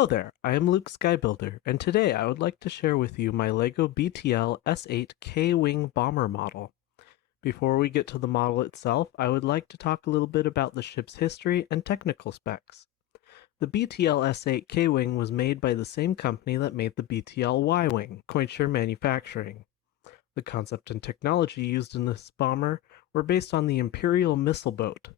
Hello there, I am Luke Skybuilder, and today I would like to share with you my LEGO BTL-S8 K-Wing Bomber model. Before we get to the model itself, I would like to talk a little bit about the ship's history and technical specs. The BTL-S8 K-Wing was made by the same company that made the BTL-Y-Wing, Koininscher Manufacturing. The concept and technology used in this bomber were based on the Imperial missile boat,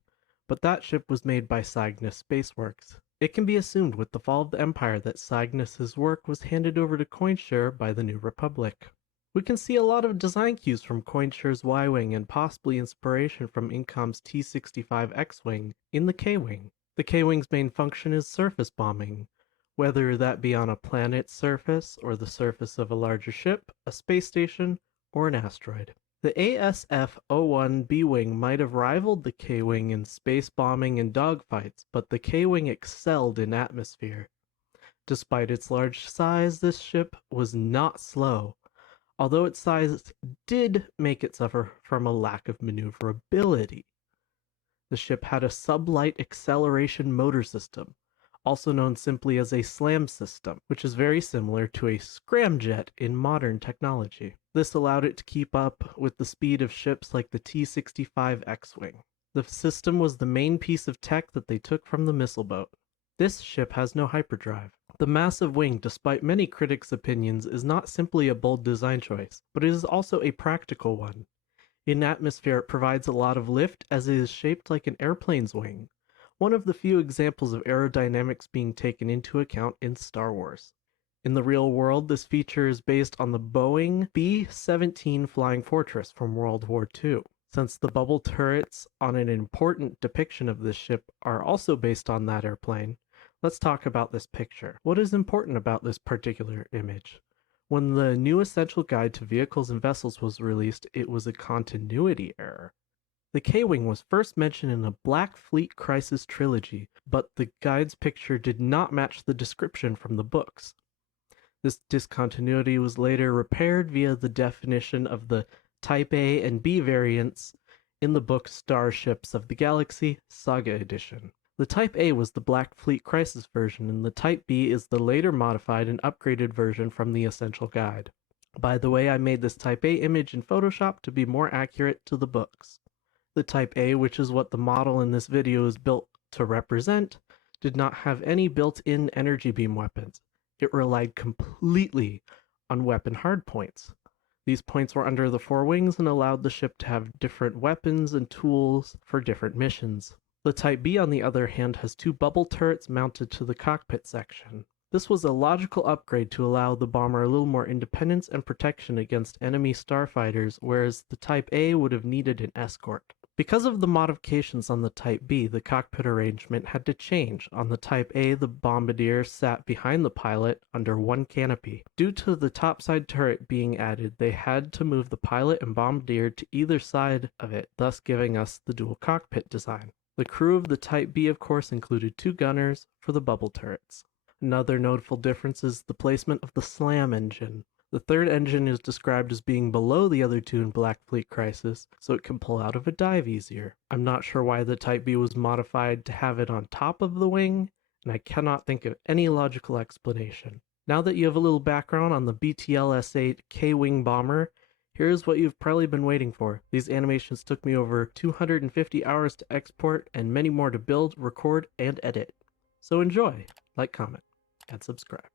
but that ship was made by Cygnus Spaceworks. It can be assumed with the fall of the Empire that Cygnus's work was handed over to Koininscher by the New Republic. We can see a lot of design cues from Koinscher's Y-Wing and possibly inspiration from Incom's T-65 X-Wing in the K-Wing. The K-Wing's main function is surface bombing, whether that be on a planet's surface or the surface of a larger ship, a space station, or an asteroid. The ASF-01 B-Wing might have rivaled the K-Wing in space bombing and dogfights, but the K-Wing excelled in atmosphere. Despite its large size, this ship was not slow, although its size did make it suffer from a lack of maneuverability. The ship had a SUBLIGHT acceleration motor system, also known simply as a SLAM system, which is very similar to a scramjet in modern technology. This allowed it to keep up with the speed of ships like the T-65 X-Wing. The system was the main piece of tech that they took from the missile boat. This ship has no hyperdrive. The massive wing, despite many critics' opinions, is not simply a bold design choice, but it is also a practical one. In atmosphere, it provides a lot of lift as it is shaped like an airplane's wing, one of the few examples of aerodynamics being taken into account in Star Wars. In the real world, this feature is based on the Boeing B-17 Flying Fortress from World War II. Since the bubble turrets on an important depiction of this ship are also based on that airplane, let's talk about this picture. What is important about this particular image? When the new Essential Guide to Vehicles and Vessels was released, it was a continuity error. The K-Wing was first mentioned in the Black Fleet Crisis Trilogy, but the guide's picture did not match the description from the books. This discontinuity was later repaired via the definition of the Type A and B variants in the book Starships of the Galaxy Saga Edition. The Type A was the Black Fleet Crisis version, and the Type B is the later modified and upgraded version from the Essential Guide. By the way, I made this Type A image in Photoshop to be more accurate to the books. The Type A, which is what the model in this video is built to represent, did not have any built-in energy beam weapons. It relied completely on weapon hardpoints. These points were under the forewings and allowed the ship to have different weapons and tools for different missions. The Type B, on the other hand, has two bubble turrets mounted to the cockpit section. This was a logical upgrade to allow the bomber a little more independence and protection against enemy starfighters, whereas the Type A would have needed an escort. Because of the modifications on the Type B, the cockpit arrangement had to change. On the Type A, the Bombardier sat behind the pilot under one canopy. Due to the topside turret being added, they had to move the pilot and Bombardier to either side of it, thus giving us the dual cockpit design. The crew of the Type B, of course, included two gunners for the bubble turrets. Another notable difference is the placement of the SLAM engine. The third engine is described as being below the other two in Black Fleet Crisis, so it can pull out of a dive easier. I'm not sure why the Type B was modified to have it on top of the wing, and I cannot think of any logical explanation. Now that you have a little background on the BTL-S8 K-Wing Bomber, here's what you've probably been waiting for. These animations took me over 250 hours to export and many more to build, record, and edit. So enjoy, like, comment, and subscribe.